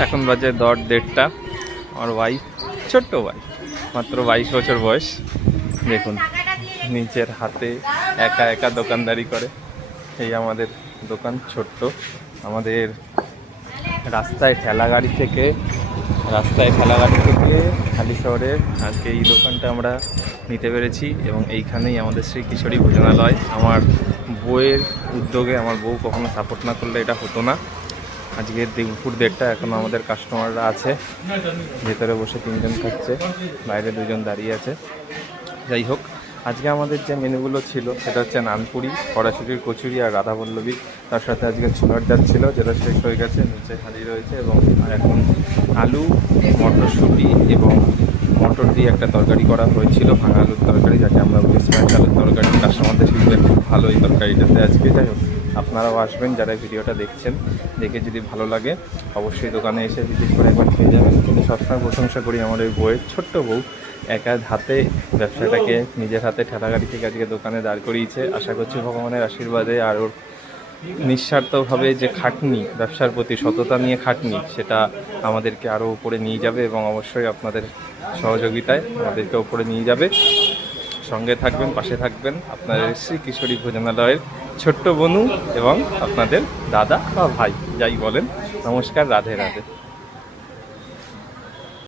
এখন বাজে 1:30। আমার ওয়াইফ, ছোট্ট ওয়াইফ, মাত্র 22 বছর বয়স। দেখুন নিজের হাতে একা একা দোকানদারি করে। এই আমাদের দোকান ছোট্ট। আমাদের রাস্তায় ঠেলাগাড়ি থেকে খালি শহরে আজকে এই দোকানটা আমরা নিতে পেরেছি এবং এইখানেই আমাদের শ্রী কিশোরী ভোজনালয়। আমার বউয়ের উদ্যোগে, আমার বউ কখনো সাপোর্ট না করলে এটা হতো না। আজকের দুপুর 1:30 এখনও আমাদের কাস্টমাররা আছে। ভেতরে বসে 3জন খাচ্ছে, বাইরে 2জন দাঁড়িয়ে আছে। যাই হোক, আজকে আমাদের যে মেনুগুলো ছিল সেটা হচ্ছে নানপুরি, কড়াশুটির কচুরি আর রাধাবল্লভী। তার সাথে আজকে ছোলার ডাল ছিল, যেটা শেষ হয়ে গেছে, নিচে হাঁড়ি রয়েছে। এবং এখন আলু, মটরশুঁটি এবং মটর দিয়ে একটা তরকারি করা হয়েছিল, ভাঙা আলুর তরকারি, যাকে আমরা বলি স্ম্যাশ আলুর তরকারি। কাস্টমারদের ফিডব্যাক খুব ভালো এই তরকারিটাতে আজকে। যাই হোক, আপনারাও আসবেন যারা ভিডিওটা দেখছেন, দেখে যদি ভালো লাগে অবশ্যই দোকানে এসে ভিজিট করে একবার খেয়ে যাবেন। কিন্তু সবসময় প্রশংসা করি আমার ওই বউয়ের, ছোট্ট বউ একা হাতে ব্যবসাটাকে নিজের হাতে ঠেলাগাড়ি থেকে আজকে দোকানে দাঁড় করিয়েছে। আশা করছি ভগবানের আশীর্বাদে আর ওর নিঃস্বার্থভাবে যে খাটনি, ব্যবসার প্রতি সততা নিয়ে খাটনি, সেটা আমাদেরকে আরও উপরে নিয়ে যাবে এবং অবশ্যই আপনাদের সহযোগিতায় আমাদেরকে উপরে নিয়ে যাবে। সঙ্গে থাকবেন, পাশে থাকবেন। আপনাদের শ্রী কিশোরী ভোজনালয়ের ছোট্ট বনু এবং আপনাদের দাদা বা ভাই, যাই বলেন। নমস্কার, রাধে রাধে।